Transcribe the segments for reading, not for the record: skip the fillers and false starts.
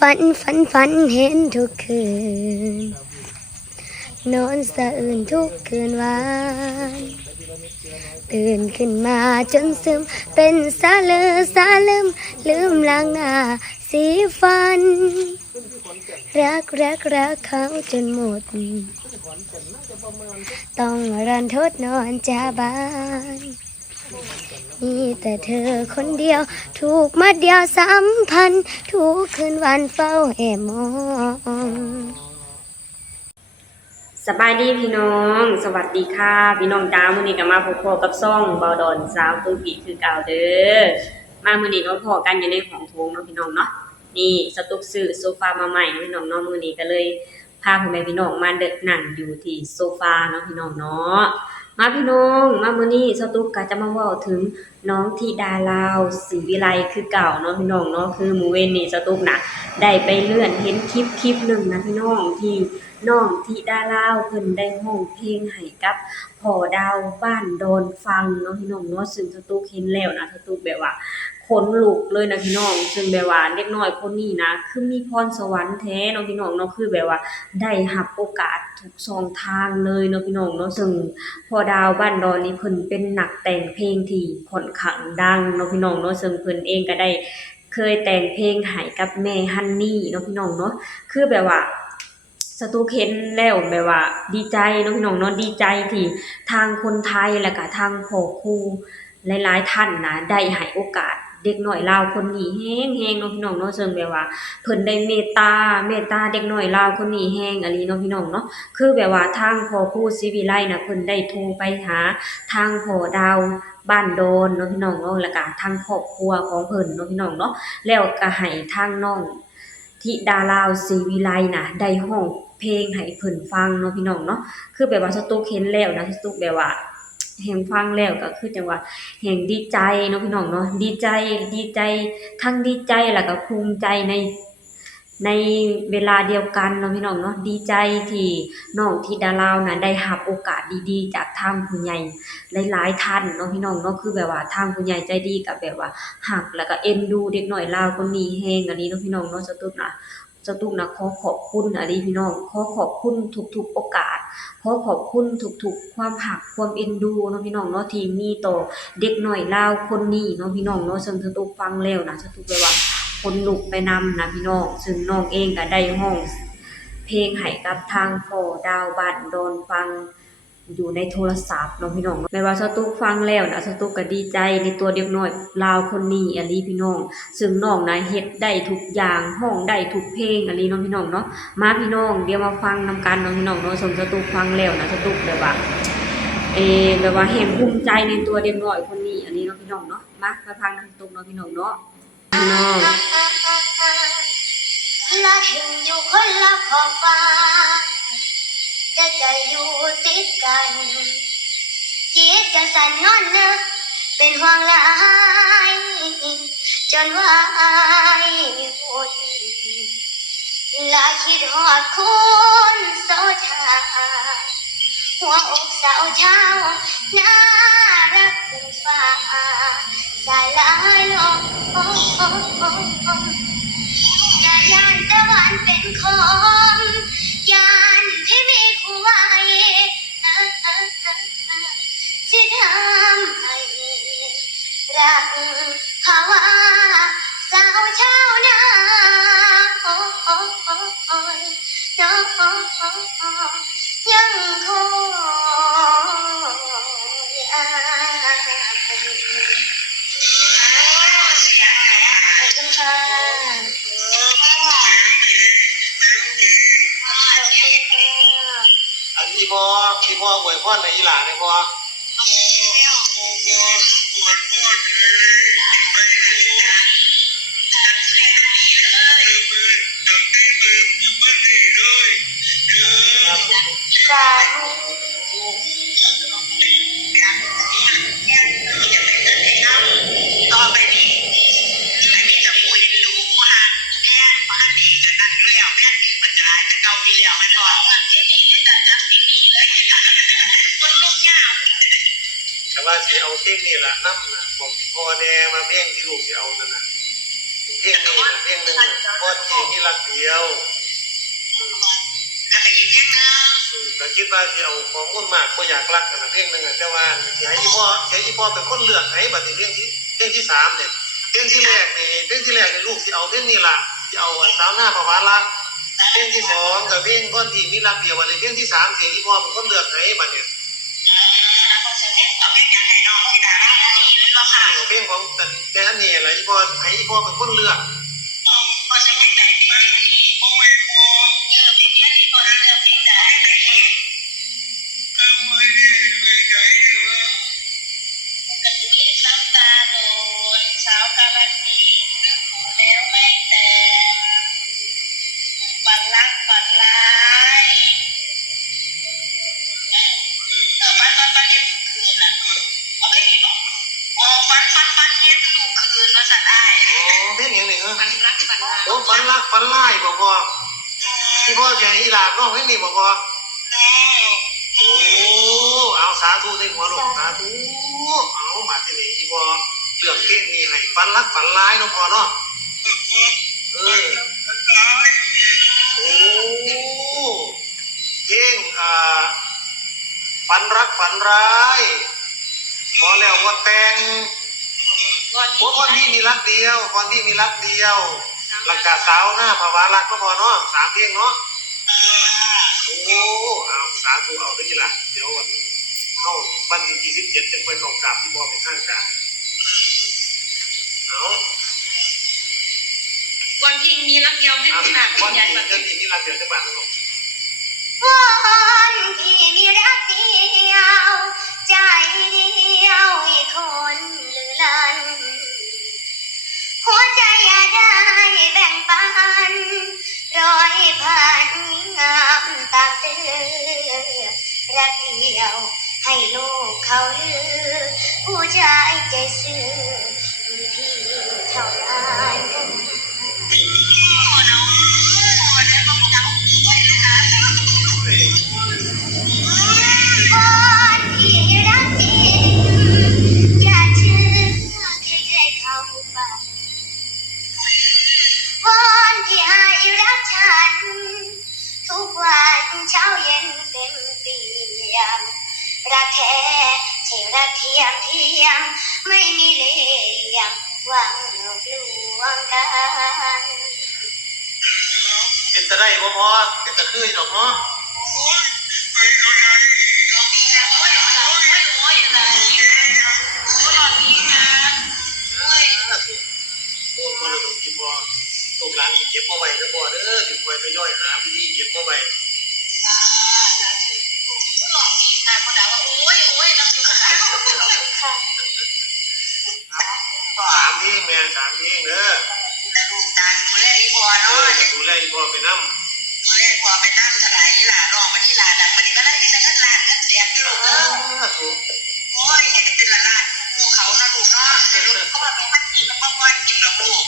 ฝันเห็นทุกคืนนอนสะอื่นทุกคืนวันตื่นขึ้นมาจนซึมเป็นสาลืมลางหน้าสีฟันรักเขาจนหมดต้องรันทดนอนจาบานมีแต่เธอคนเดียวถูกมัดเดียว3,000ทุกคืนวันเฝ้าแอบมองสบายดีพี่น้องสวัสดีค่ะพี่น้องจ้ามื้อนี้ก็มาพบกับซ่องเบาดอนสาวตูบีคือเก่าเด้อมามื้อนี้ก็พอกันอยู่ในของโถงเนาะพี่น้องเนาะนี่สตุกซื้อโซฟามาใหม่พี่น้องเนาะมื้อนี้ก็เลยพาพ่อแม่พี่น้องมาเดินนั่งอยู่ที่โซฟาเนาะพี่น้องเนาะมาพี่น้องมามื้อนี้สตุกก็จะมาเว้าถึงน้องธิดาลาวศรีวิไลคือเก่าเนาะพี่น้องเนาะคือมื้อเว้นนี้สตุกน่ะได้ไปเลื่อนเห็นคลิปนึงนะพี่น้องที่น้องธิดาลาวเพิ่นได้ร้องเพลงให้กับพ่อดาวบ้านโดนฟังเนาะพี่น้องเนาะซึ่งสตุกเห็นแล้วนะสตุกแบบว่าขนลุกเลยนะพี่น้องซึ่งแบบว่าเด็กน้อยคนนี้นะคือมีพรสวรรค์แท้เนาะพี่น้องเนาะคือแบบว่าได้รับโอกาสทุกช่องทางเลยเนาะพี่น้องเนาะซึ่งพ่อดาวบ้านดอนนี่เพิ่นเป็นนักแต่งเพลงที่ค่อนข้างดังเนาะพี่น้องเนาะซึ่งเพิ่นเองก็ได้เคยแต่งเพลงให้กับแม่ฮันนี่เนาะพี่น้องเนาะคือแบบว่าสตูเห็นแล้วแบบว่าดีใจเนาะพี่น้องเนาะดีใจที่ทางคนไทยและก็ทางพ่อครูหลายๆท่านนะได้ให้โอกาสเด็กน้อยลาวคนนี้แฮงๆเนาะพี่น้องเนาะซึ่งแบบว่าเพิ่นได้เมตตาเด็กน้อยลาวคนนี้แฮงอะลีเนาะพี่น้องเนาะคือแบบว่าทางพ่อครูศรีวิไลน่ะเพิ่นได้โทรไปหาทางพ่อดาวบ้านโดนเนาะพี่น้องเนาะแล้วก็ทางครอบครัวของเพิ่นเนาะพี่น้องเนาะแล้วก็ให้ทางน้องธิดาลาวศรีวิไลน่ะได้ร้องเพลงให้เพิ่นฟังเนาะพี่น้องเนาะคือแบบว่าสตุกเห็นแล้วนะสตุกแบบว่าแฮงฟังแล้วก็คือจังว่าแฮงดีใจเนาะพี่น้องเนาะดีใจทั้งดีใจแล้วก็ภูมิใจในเวลาเดียวกันเนาะพี่น้องเนาะดีใจที่น้องธิดาลาวน่ะได้รับโอกาสดีๆจากทางผู้ใหญ่หลายๆท่านเนาะพี่น้องเนาะคือแบบว่าทางผู้ใหญ่ใจดีก็แบบว่ารักแล้วก็เอ็นดูเด็กน้อยลาวคนนี้แฮงอะลีเนาะพี่น้องเนาะสตุกนะขอขอบคุณอะลีพี่น้องขอขอบคุณทุกๆโอกาสขอขอบคุณทุกๆความรักความเอ็นดูเนาะพี่น้องเนาะที่มีต่อเด็กน้อยลาวคนนี้เนาะพี่น้องเนาะซึ่งสตุกฟังแล้วนะสตุกแบบว่าคนลุกไปนำนะพี่น้องซึ่งน้องเองก็ได้ร้องเพลงให้กับทางพ่อดาวบ้านโดนฟังอยู่ในโทรศัพท์เนาะพี่น้องแม้ว่าสตุกฟังแล้วนะสตุกก็ดีใจในตัวเด็กน้อยลาวคนนี้อะลีพี่น้องซึ่งน้องนะเฮ็ดได้ทุกอย่างร้องได้ทุกเพลงอะลีเนาะพี่น้องเนาะมาพี่น้องเดี๋ยวมาฟังนำกันเนาะพี่น้องเนาะสมสตุกฟังแล้วนะสตุกแบบว่าแบบว่าแห่งภูมิใจในตัวเด็กน้อยคนนี้อันนี้เนาะพี่น้องเนาะมาฟังนำตุกเนาะพี่น้องเนาะพี่น้องละถึงอยู่คนละขอบฟ้าแต่ใจอยู่ติดกันจิตจะสั่นนอนนึกเป็นห่วงหลายจนวายวุ่นละคิดฮอดคุณเศร้าชาหัวอกสาวเช้าน่ารักถึงฟ้าสายลายลงยานตะวันเป็นคนยานที่มีคู่ไว้ที่ทำให้รักภาวะสาวเช้านาโอ้ยน้องยังคอยอ้ายขอบคุณค่ะอันที่พ่ออวยพรในอีหลานเนี่ยพ่อสาธุต่อไปนี้อันนี้จะพูดยังดูนะแม่พระดีจะนั่นอยู่แล้วแม่ที่มันจะจะเกาดีแล้วแม่พอที่นี่เลยแต่จับที่นี่เลยคนลูกยาว แต่ว่าสิเอาเพลงนี่ล่ะนำน่ะบอกที่พ่อแน่มาเพลงที่ลูกสิเอานั่นน่ะเพลงนี้น่ะเพลงนึงน่ะพ่อสิมี รักเดียวก็อีกเพลงนึงก็คิดว่าสิเอาของคนมากบ่อยากรักกันนะเพลงนึงแต่ว่าสิให้อีพ่อเป็นคนเลือกให้บัดนี้เพลงที่3เนี่ยเพลงที่แรกนี่ลูกสิเอาเพลงนี้ล่ะสิเอาสาวหน้าภาวะรักเพลงที่2กับเพลงคนที่มีรักเดียวบัดนี้เพลงที่3สิอีพ่อเป็นคนเลือกให้บัดนี้เอาเพลงอยากให้น้องที่ดารานี่เลยบ่ค่ะเพลงของแม่ฮันนี่ล่ะอีพ่อให้อีพ่อเป็นคนเลือกพอจะเพลงใดเพลงนี้โอ้ยโอ้เพลงนี้พอจะเลือกเพลงใดได้อีกก็สิมีน้ำตาโดนสาวกาลสินธุ์ขอแล้วไม่แต่งฝันรักฝันร้ายฝันเย็นคืนน่ะเอาเพลงนี้บอกฝันเย็นทุกคืนว่าซั่นอ้ายเพลงหยังนี่ฝันรักฝันร้ายฝันรักฝันร้ายบ่พ่อที่พ่อจะให้อีหลาบน้องเพลงนี้บ่พ่อโอ้เอาสาธุในหัวลูกสาธุเอามาที่นี่อีพ่อเลือกเพลงนี้ให้ฝันรักฝันร้ายเนาะพ่อเนาะโอ้เพลงฝันรักฝันร้ายพอแล้วว่าแต่งคนที่มีรักเดียวคนที่มีรักเดียวหลักกาสาวหน้าภาวะรักก็พอเนาะ3เพลงเนาะโอ้เอาสาธุเอาได้ล่ะเดี๋ยววันเข้าวันที่27จะไปกองกราบที่บ่เป็นทางการเอาวันที่มีรักเดียวให้คุณตาคุณยายวันที่มีรักเดียวจะบาดลูกวันที่มีรักเดียวใจเดียวให้คนลือลันหัวใจอย่าได้แบ่งปันร้อยพันงามตามเตือรักเดียวให้ลูกเขาลือผู้ชายใจซื่อมีพี่เท่านั้นคนที่รักจริงอย่าเชื่อใครๆเขาไปคนที่ให้รักฉันทุกวันเช้าเย็นเป็นเปี่ยมรักแท้ใช่รักเทียมไม่มีเหลี่ยมหวังหลอกลวงกันเป็นตะได้บ่พอเป็นตะคือดอกเนาะลูกหลานเก็บมาไว้นะพ่อเด้อถึงไว้ทยอยหาวิธีเก็บมาไว้3เพลงแม่3เพลงเด้อลูกตาดูแลอีพ่อเนาะดูแลอีพ่อไปนำดูแลพ่อไปนำสลายอีหลาน้องมาที่หลาดังมื้อนี้ก็ได้มีแต่เงินล้านเงินแสนอยู่ลูกเด้อโอ้ยให้เป็นล้านๆหมู่เขานะลูกเนาะแต่ลูกเขาว่ามันกินมันบ่ปล่อยกินดอกลูก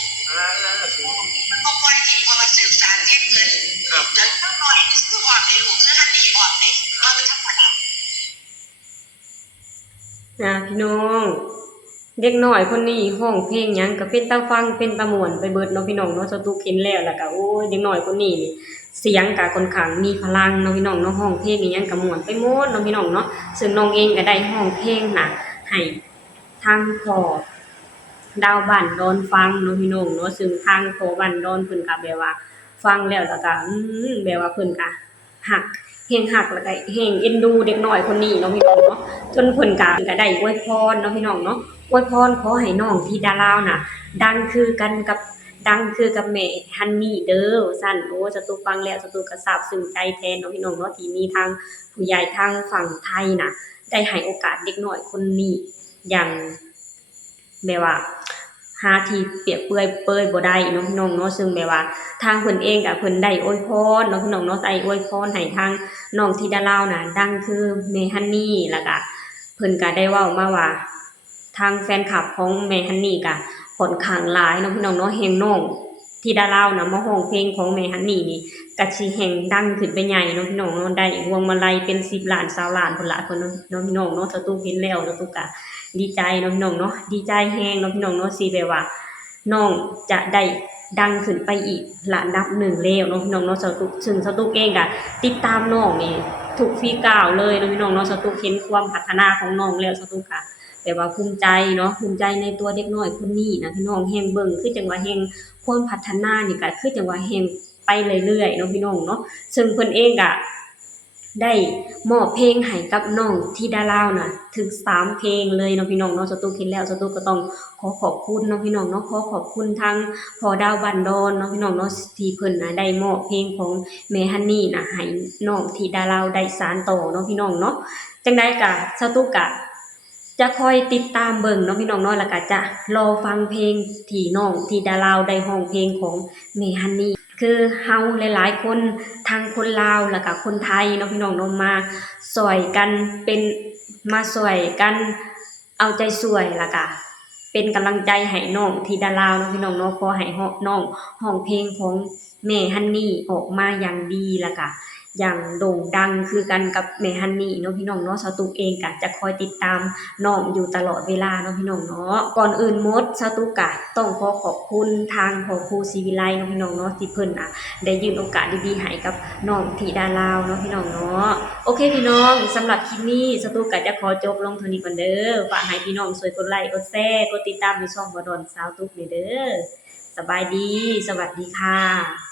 มันบ่ปล่อยกินเพราะว่าสืบสารเรียกเงินครับเดี๋ยวสักหน่อยคืออ่อนในลูกคือทันดีอ่อนนี่เอาธรรมดาพี่น้องเด็กน้อยคนนี้ห้องเพลงหยังก็เป็นตาฟังเป็นตาม่วนไปเบิดเนาะพี่น้องเนาะสตุกเห็นแล้วก็โอ้ยเด็กน้อยคนนี้นี่เสียงก็ค่อนข้างมีพลังเนาะพี่น้องเนาะห้องเพลงนี่หยังก็ม่วนไปหมดเนาะพี่น้องเนาะซึ่งน้องเองก็ได้ห้องเพลงน่ะให้ทางพ่อดาวบ้านดอนฟังเนาะพี่น้องเนาะซึ่งทางพ่อบ้านดอนเพิ่นก็แบบว่าฟังแล้วก็แบบว่าเพิ่นก็ฮักแฮงฮักแล้วก็แฮงเอ็นดูเด็กน้อยคนนี้เนาะพี่น้องเนาะจนเพิ่นก็ได้อวยพรเนาะพี่น้องเนาะอวยพรขอให้น้องที่ดาลาวน่ะดังคือกับแม่ฮันนี่เด้อซั่นโอ้สตุฟังแล้วสตุก็ซาบซึ้งใจแทนเนาะพี่น้องเนาะที่มีทางผู้ใหญ่ทางฝั่งไทยน่ะได้ให้โอกาสเด็กน้อยคนนี้อย่างแบบว่าหาที่เปรียบเปยบ่ได้เนาะพี่น้องเนาะซึ่งแบบว่าทางเพิ่นเองก็เพิ่นได้อวยพรเนาะพี่น้องเนาะได้อวยพรให้ทางน้องธิดาลาวน่ะดังคือแม่ฮันนี่แล้วก็เพิ่นก็ได้เว้ามาว่าทางแฟนคลับของแม่ฮันนี่ก็ค่อนข้างหลายเนาะพี่น้องเนาะแฮงน้องธิดาลาวน่ะมาร้องเพลงของแม่ฮันนี่นี่ก็สิแฮงดังขึ้นไปใหญ่เนาะพี่น้องเนาะได้พวงมาลัยเป็น10ล้าน20ล้านพุ่นล่ะเพิ่นเนาะพี่น้องเนาะสตูเห็นแล้วสตูก็ดีใจเนาะพี่น้องเนาะดีใจแฮงเนาะพี่น้องเนาะสิแบบว่าน้องจะได้ ดังขึ้นไปอีกระดับหนึ่งแล้วเนาะพี่น้องเนาะสตุกซึ่งสตุกเองก็ติดตามน้องนี่ทุกฝีก้าวเลยเนาะพี่น้องเนาะสตุกเห็นความพัฒนาของน้องแล้วสตุกก็แบบว่าภูมิใจเนาะภูมิใจในตัวเด็กน้อยคนนี้นะพี่น้องแฮงเบิ่งคือจังว่าแฮงความพัฒนานี่ก็คือจังว่าแฮงไปเรื่อยๆเนาะพี่น้องเนาะซึ่งเพิ่นเองก็ได้มอบเพลงให้กับน้องธิดาลาวน่ะถึง3เพลงเลยเนาะพี่น้องเนาะสตุกเห็นแล้วสตุกก็ต้องขอขอบคุณเนาะพี่น้องเนาะขอขอบคุณทางพ่อดาวบันดอนเนาะพี่น้องเนาะที่เพิ่นน่ะได้มอบเพลงของแม่ฮันนี่น่ะให้น้องธิดาลาวได้สานต่อเนาะพี่น้องเนาะจังได๋ก็สตุกก็จะคอยติดตามเบิ่งเนาะพี่น้องเนาะแล้วก็จะรอฟังเพลงที่น้องธิดาลาวได้ร้องเพลงของแม่ฮันนี่คือเฮาหลายๆคนทั้งคนลาวแล้วก็คนไทยเนาะพี่น้องเนาะมาช่วยกันเป็นมาช่วยกันเอาใจช่วยแล้วก็เป็นกำลังใจให้น้องธิดาลาวเนาะพี่น้องเนาะขอให้น้องร้องเพลงของแม่ฮันนี่ออกมาอย่างดีแล้วก็อย่างโด่งดังคือกันกับแม่ฮันนี่เนาะพี่น้องเนาะสตุกเองก็จะคอยติดตามน้องอยู่ตลอดเวลาเนาะพี่น้องเนาะก่อนอื่นหมดสตุกก็ต้องขอขอบคุณทางพ่อครูศรีวิไลเนาะพี่น้องเนาะที่เพิ่นได้ยื่นโอกาสดีๆให้กับน้องธิดาลาวเนาะพี่น้องเนาะโอเคพี่น้องสำหรับคลิปนี้สตุกก็จะขอจบลงเท่านี้ก่อนเด้อฝากให้พี่น้องช่วยกดไลค์กดแชร์กดติดตามในช่องบ่ดอนสาวตุกเด้อสบายดีสวัสดีค่ะ